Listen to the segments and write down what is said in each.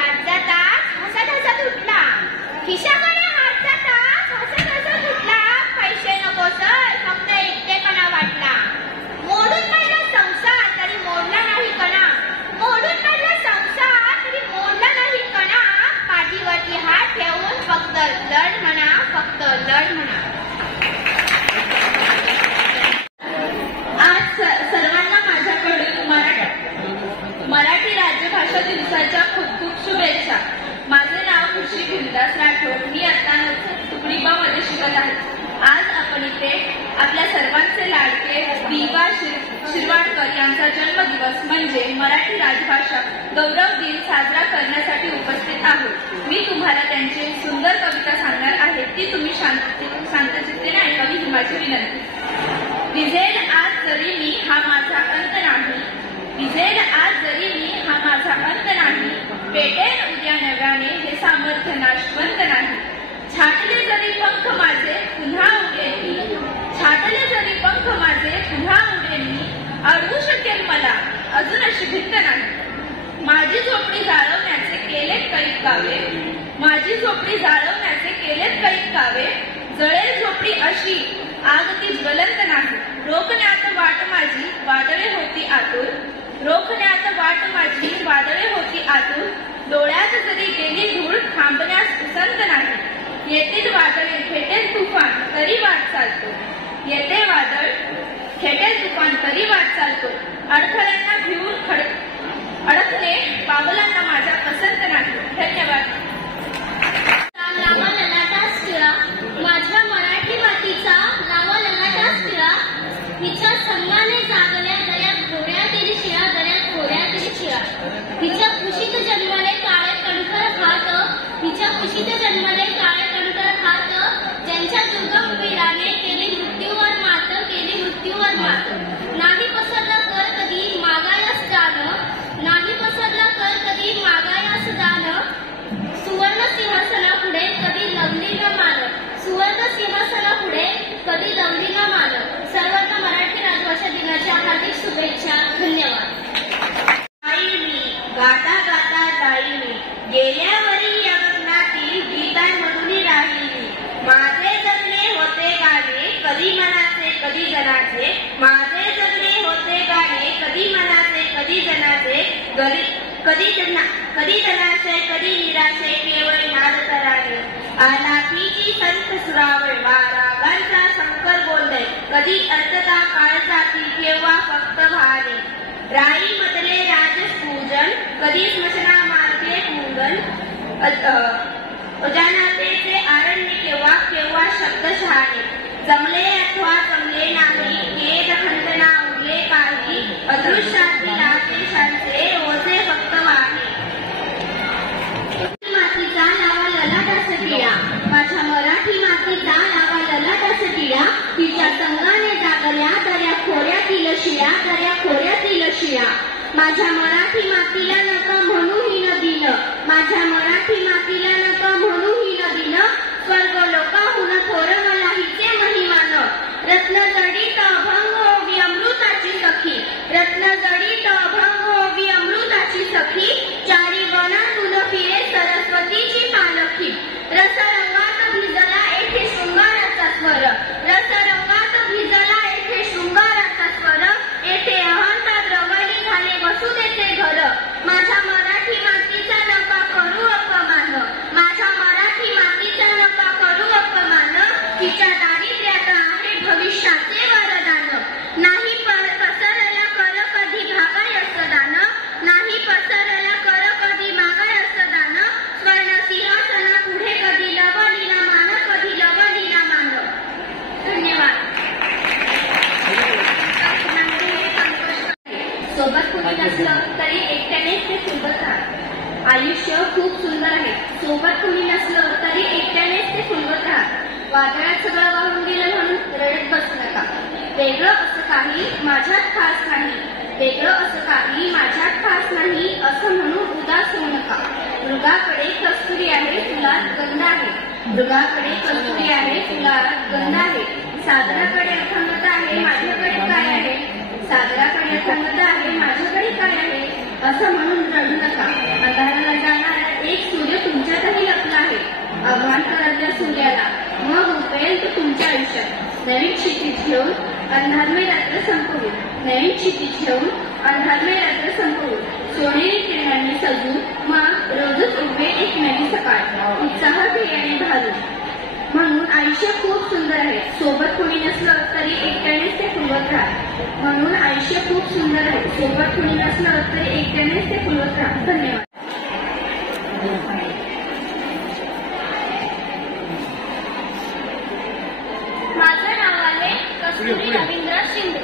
हात जाताच हसत हसत उठला. खिशाकडे हात जाताच हसत हसत उठला. पैसे नको सर, फक्त एकटेपणा वाटला. मोडून पडला संसार तरी मोडला नाही कणा. मोडून पडला संसार तरी मोडला नाही कणा. पाठीवरती हात ठेवून फक्त लढ म्हणा, फक्त लढ म्हणा. आज सर्वांना माझ्याकडून मराठी राज्यभाषा दिवसाच्या खूप खूप शुभेच्छा. माझे नाव खुशी भिमदास राठोड. मी आता तुकडी ब मध्ये शिकत आहे. आज आपण इथे आपल्या सर्वांचे लाडके दिवा शिरवाडकर यांचा जन्मदिवस म्हणजे मराठी राजभाषा गौरव दिन साजरा करण्यासाठी उपस्थित आहोत. मी तुम्हाला त्यांची सुंदर कविता सांगणार आहे, ती तुम्ही शांतचित्तेने ऐकावी ही माझी विनंती. विझेल आज जरी मी हा माझा अंत नाही. विझेल आज जरी मी हा माझा अंत नाही. पेटेल उद्या नव्याने हे सामर्थ्य नाशवंत नाही. छाटले जरी पंख माझे पुन्हा उडेल मी. छाटले जरी पंख माझे पुन्हा उडेल मी. अडवू शकेल मला अजून अशी भिंत नाही. माझी झोपडी जाळवण्याचे केलेत कैक कावे. माझी झोपडी जाळवण्याचे केलेत कैक कावे. जळेल झोपडी अशी आग ती ज्वलंत नाही. रोखण्यात वाट माझी वादळे होती आतुर. रोखण्यात वाट माझी वादळे होती आतुर. डोळ्यात जरी गेली धूळ थांबण्यास उसंत नाही. येतील वादळे खेटेल तुफान तरी वाट चालतो. येते वादळ खेटेल तुफान तरी वाट चालतो. अडथळ्यांना भिवून अडकणे पावलांना माझ्या पसंत नाही. धन्यवाद. माझ्या मराठी मातीचा लावा ललाटास टिळा. हिच्या संगाने जागल्या दऱ्यात घोड्या तरी शिळा. दऱ्यात घोड्या तरी शिळा. हिच्या कुशीत जन्मले काळे कणखर हात. हिच्या कुशीत जन्मले काळे कणखर हात. ज्यांच्या दुर्गम वीराने केली मृत्यूवर मात. केली मृत्यूवर मात. नाही पसरला कर कधी मागायास दान. नाही पसरला कर कधी मागायास दान. सुवर्ण सिंहासनापुढे कधी लवली न मान. सुवर्ण सिंहासनापुढे कधी लवली न मान. सर्वांना मराठी राजभाषा दिनाच्या हार्दिक शुभेच्छा. धन्यवाद. गाता गाता जाई मी. गेल्यावरी या गगनातील गीतांमधून राहिली. माझे जगणे होते गाणे कधी मनाचे कधी जनाचे. माझे जगणे होते गाणे कधी मनाचे कधी जनाचे. कधी जनाचे कधी निराशे केवळ नाद तराने. आलाठीची संत सुरावळ रागांचा शंकर बोलले. कधी अर्थता काळजाती केव्हा फक्त भाने. राई मधले राजपूजन कधी स्मशना मार्गे पूजन. अजानतेचे आरण्य केव्हा केव्हा शब्द शहाणे. जमले अथवा जमले नाही हे खंडना उरले काही. अदृश्यातील आदेशांचे ओझे फक्त वाहे. मातीचा लावा ललाटास टिळा. माझ्या मराठी मातीचा लावा ललाटास टिळा. तिच्या संगाने जागल्या दऱ्या खोऱ्यातील शिळा. दऱ्या खोऱ्यातील शिळा. माझ्या मराठी मातीला नका म्हणू ही नदीन. माझ्या मराठी मातीला नका म्हणू ही नदीन. स्वर्ग लोकाहून थोर मला हिचे महिमान. रत्न जडित अभंग ओवी अमृताची सखी. रत्न जडित अभंग ओवी अमृताची सखी. चारी वनातून फिरे सरस्वतीची पालखी. रसरंगात भिजला येथे शृंगाराचा स्वर. रसरंगात भिजला येथे शृंगाराचा स्वर. येथे अहंता द्रवली झाले वसुदेचे घर. माझ्या मराठी मातीचा नका करू अपमान. माझ्या मराठी मातीचा नका करू अपमान. तिच्या दारिद्र्यात आहे भविष्याचे वरदान. नाही पसरला कर कधी भागायस दान. नाही पसरला कर कधी मागायस दान. स्वर्ण सिंहासना पुढे कधी लवली ना मान. कधी लवली ना मान. धन्यवाद. सोबत कुणी नसलं तरी एकट्यानेच ते फुलवत राहत. आयुष्य खूप सुंदर आहे. सोबत कुणी नसलं तरी एकट्यानेच ते फुलवत राहत. वादळात सगळं वाहून गेलं म्हणून रडत बसू नका. वेगळं असं काही माझ्यात खास नाही. वेगळं असं काही माझ्यात खास नाही असं म्हणून उदास होऊ नका. मृगाकडे कस्तुरी आहे फुलात गंध आहे. मृगाकडे कस्तुरी आहे फुलात गंध आहे. सागराकडे अखंडता आहे माझ्याकडे काय आहे. सागराकडे अखंडता आहे माझ्याकडे काय आहे असं म्हणून रडू नका. अंधाराला जाणार नवीन क्षितिज घेऊन अंधारमय रात्र संपवू, नवीन क्षितिज घेऊन अंधारमय रात्र संपवू, सोनेरी किरणांनी सजू, मग रोजच उभे एक नवी सकाळ, उत्साह ध्येयाने भाजू. म्हणून आयुष्य खूप सुंदर आहे, सोबत कुणी नसलं तरी एकट्यानेच ते फुलवत राहा. म्हणून आयुष्य खूप सुंदर आहे, सोबत कुणी नसलं तरी एकट्यानेच ते फुलवत राहा. धन्यवाद. माझं नाव आहे कस्तुरी रवींद्र शिंदे.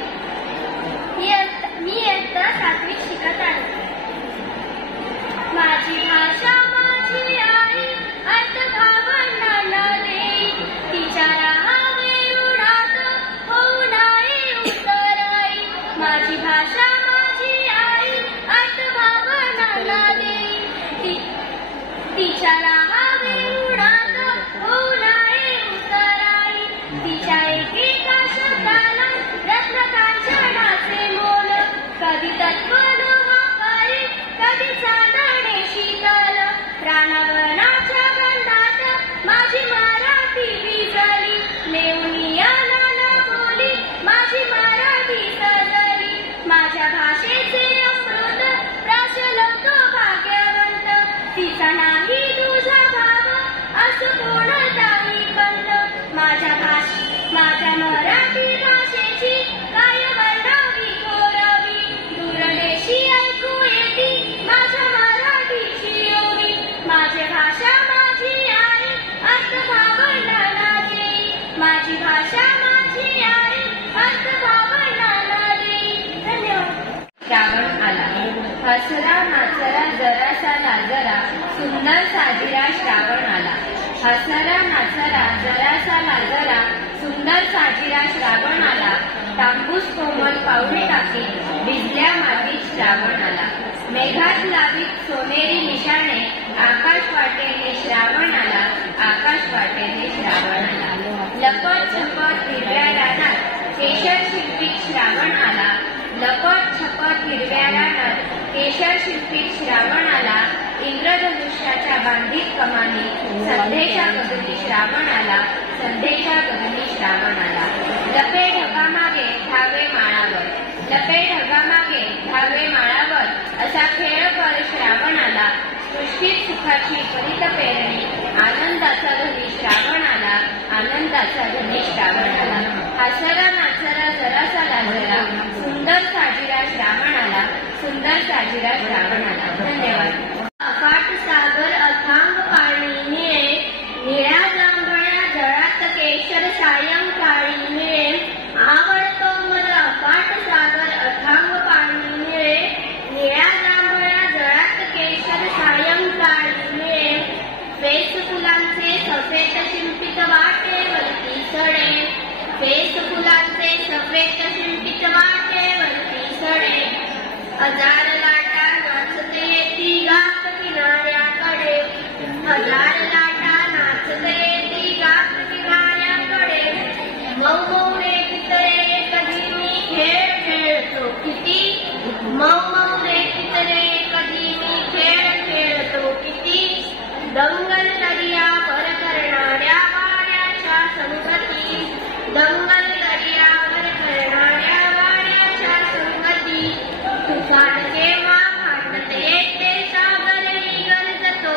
मी इयत्ता 7वीत शिकत आहे. माझी भाषा माझी आई अर्थ भावनांना देई, तिच्या राहावे उडात होऊ नाही उतराई. माझी भाषा माझी आई अर्थ भावनांना देई, तिच्या राहावे उडात होऊ नाही उतराई. तिच्या एकेका शब्दाला रत्नकांचनाचे मोल, कधी तत्व नवाकारी कधी चांदणे शीतल. प्राणवनाच्या गंधात माझी मराठी भिजली, नेऊनियाला न बोली माझी मराठी सजली. माझ्या भाषेचे अमृत प्राशलतो भाग्यवंत, तिचा नाही तुझा भाव असं कोणताही पंत. माझ्या मराठी भाषेची काय वर्णावी कोरावी, दूरदेशी ऐकू येती माझ्या मराठीची ओवी. माझी भाषा माझी आई अर्थ भावनांना देई, माझी भाषा माझी आई अर्थ भावनांना देई. धन्यवाद. श्रावण आला, हसरा नाचरा जरासा लाजरा, सुंदर साजिरा श्रावण आला. हसरा नाचरा जरासा लाजरा, सुंदर साजिरा श्रावण आला. तांबूस कोमल पाऊल टाकी, भिजल्या मातीत श्रावण आला. मेघात लावीत सोनेरी निशाणे, आकाश वाटेने श्रावण आला. आकाश वाटेने श्रावण आला. लपत छपत हिरव्या रानात, केशर शिल्पीत श्रावण आला. लपत छपत हिरव्या रानात, केशर शिल्पीत श्रावण आला. इंद्रधनुष्याच्या बांधीत कमानी, संदेशा गगनी श्रावण आला. संदेशा गगनी श्रावण आला. लपे ढगामागे धावे माळावर, लपे ढगामागे धावे माळावर, असा खेळ कर श्रावण आला. सृष्टीत सुखाची करीत पेरणी, आनंदाचा धनी श्रावण आला. आनंदाचा धनी श्रावण आला. हसरा नाचरा जरासा लाजरा, सुंदर साजिरा श्रावण आला. सुंदर साजिरा श्रावण आला. धन्यवाद. अफाट सागर अथांग पाणी निळे, निळ्या जांभळ्या जळात केशर सायंकाळी मिळे. आवडतो मला अफाट सागर अथांग पाणी निळे, निळ्या जांभळ्या जळात केशर सायंकाळी मिळे. फेस फुलांचे सफेद शिंपित वाटेवरती सडे, फेस फुलांचे सफेद शिंपित वाटेवरती सडे. हजार लाटा नाचते येती गात किनाऱ्याकडे, हजार लाटा नाचते येती गात किनाऱ्याकडे. मऊ मऊ रे कितरे कधी मी खेळ खेळतो किती, मऊ मऊ रे कितरे कधी मी खेळ खेळतो किती. दंगल दर्यावर करणाऱ्या वाड्याच्या संगती, दंगल दर्यावर करणाऱ्या वाड्याच्या संगती. तुफान केव्हा भांडत येते सागरही गरजतो,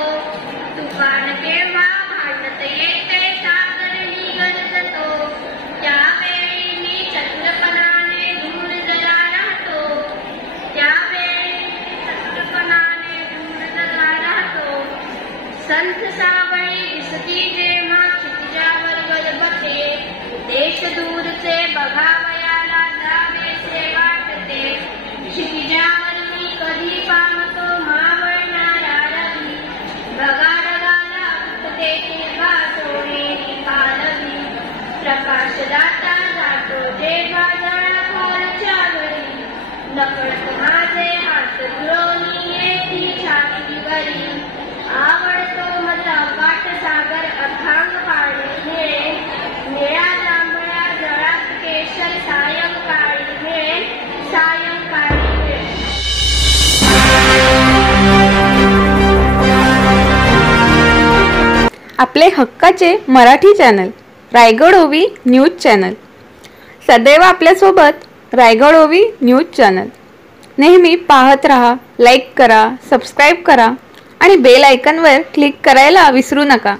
तुफान केव्हा भांडत येते सागरही गरजतो. त्यावेळी मी चतुरपणाने दूर जरा राहतो, त्यावेळी चतुरपणाने दूर जरा राहतो. संत सावळी दिसती जेव्हा क्षितिजावर गलबते, देश दूरचे बघावयाला जावेसे वाटते. क्षितिजावर मी कधी पाहतो मावळणारा रवी, ढगाढगाला उठते तेव्हा सोनेरी पालवी. प्रकाश दाता जातो जेव्हा जळखालच्या घरी, नकळत माझे हात दुरोणी येती छातीवरी. आवडतो मला वाट सागर अथांग पाणी मिळे, निळ्या जांभळ्या जळात केशर सायंकाळी मिळे, सायंकाळी मिळे. आपले हक्काचे मराठी चॅनल रायगड ओवी न्यूज चॅनल सदैव आपल्यासोबत रायगड ओवी न्यूज चॅनल। नेहमी पाहत रहा, लाईक करा, सबस्क्राईब करा आणि बेल आयकॉनवर क्लिक करायला विसरू नका।